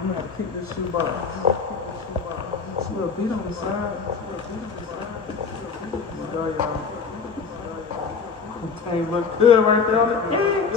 I'm gonna kick this shoe box. It's a little beat on the side. There you go, y'all. Things look good right there on the edge.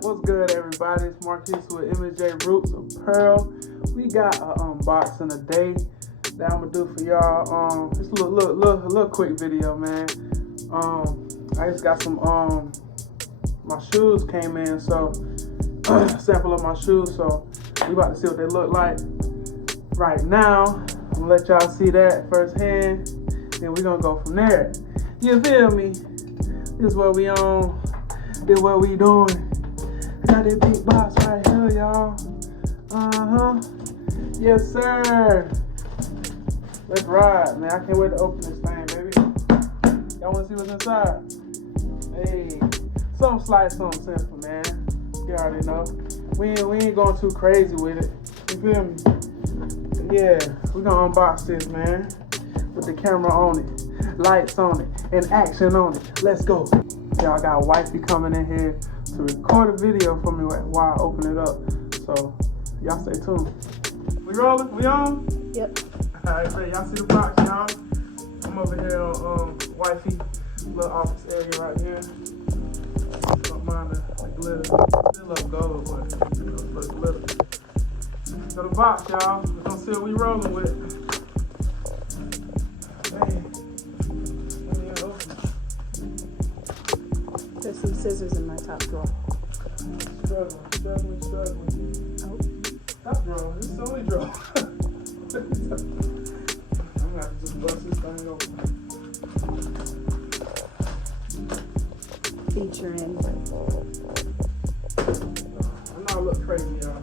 What's good, everybody? It's Marquise with MNJR Apparel. We got an unboxing today that I'm gonna do for y'all. Just a little quick video, man. I just got some my shoes came in, so sample of my shoes. So we about to see what they look like right now. I'm gonna let y'all see that firsthand. Then we gonna go from there. You feel me? This is what we on. This is what we doing. Got that big box right here, y'all. Yes, sir. Let's ride, man. I can't wait to open this thing, baby. Y'all want to see what's inside? Hey, something slight, something simple, man. You already know. We ain't going too crazy with it. You feel me? Yeah, we're gonna unbox this, man. With the camera on it, lights on it, and action on it. Let's go. Y'all got wifey coming in here to record a video for me while I open it up. So y'all stay tuned. We rolling? We on? Yep. Alright, so y'all see the box, y'all? I'm over here on wifey little office area right here. Don't mind the glitter. Still up gold, but for the glitter. So the box, y'all. We're gonna see what we rolling with. Man. Let me open it. There's some scissors in my top drawer. Struggling. Oh. Top drawer. This is only drawer. I'm gonna have to just bust this thing open. Featuring. I know I look crazy, y'all.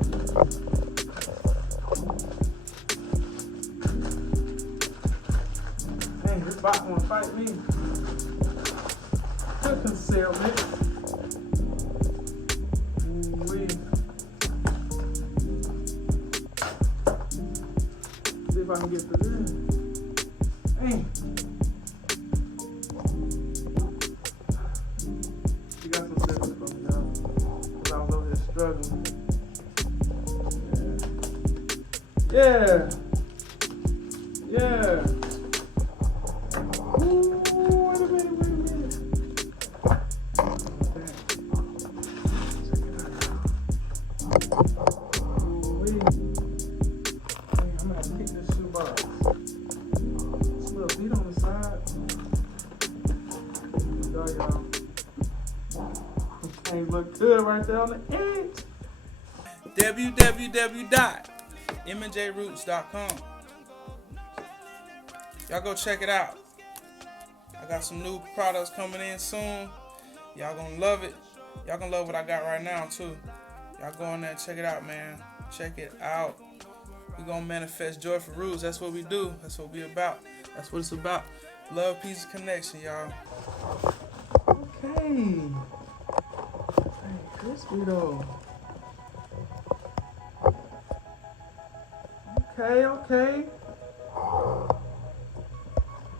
Dang, this box wanna fight me. Good concealment. See if I can get through this. Dang. You got some scissors for me, y'all. Cause I was over here struggling. Yeah. Ooh, wait a minute. Things look good right there on the edge. www.mnjroots.com. Y'all go check it out. I got some new products coming in soon. Y'all gonna love it. Y'all gonna love what I got right now too. Y'all go in there and check it out, man. Check it out. We gonna manifest joy for roots. That's what we do. That's what we about. That's what it's about. Love, peace, and connection, y'all. Okay. Hey, crispy though. Okay.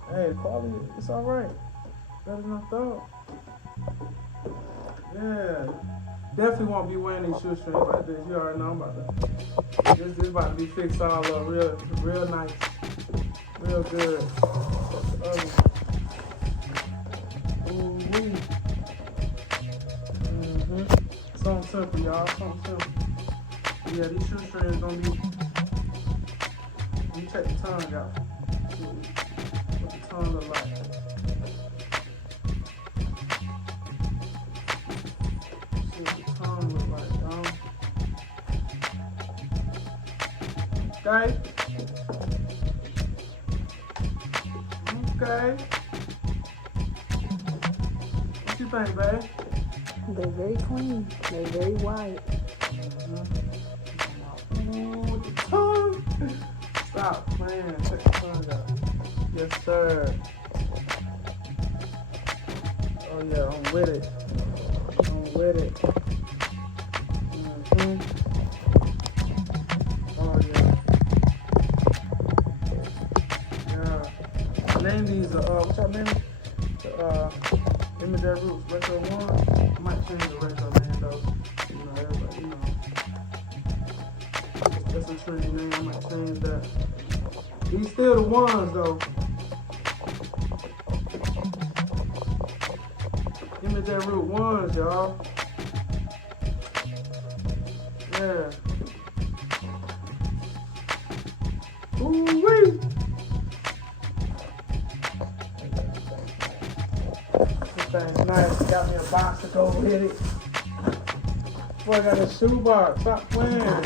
Hey, the quality, it's alright. Better than I thought. Yeah. Definitely won't be wearing these shoestrings like this. You already know I'm about to. This about to be fixed all up real nice. Real good. Ooh-wee. Something simple, y'all. Something simple. Yeah, these shoestrings gonna be. Let me check the tongue out. What the tongue look like. See what the tongue look like, dog. Okay. What you think, babe? They're very clean. They're very wide. Ooh, the tongue. Stop playing. Check the tongue out. Yes, sir. Oh yeah, I'm with it. I'm with it. Oh yeah. Yeah. Name these what's your name? The MNJR Roots Retro 1. I might change the retro name though. You know, everybody, you know. That's a trendy name, I might change that. These still the ones though. MNJR Root 1s, y'all. Yeah. Ooh-wee! This thing's nice. Got me a box to go with it. Boy, I got a shoebox. Stop playing.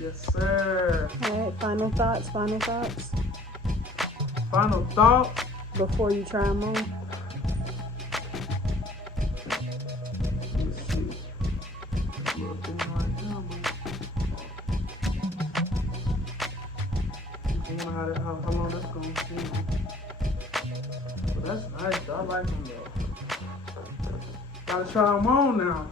Yes, sir. All right, final thoughts. Final thought? Before you try them on. Let's see. This little thing right now, man. I wonder how long that's going to be. But that's nice. Though. I like them though. Gotta try them on now.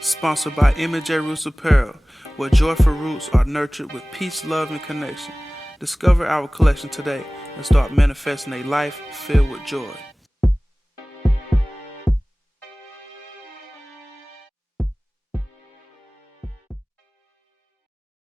Sponsored by MNJR Roots Apparel, where joyful roots are nurtured with peace, love, and connection. Discover our collection today and start manifesting a life filled with joy.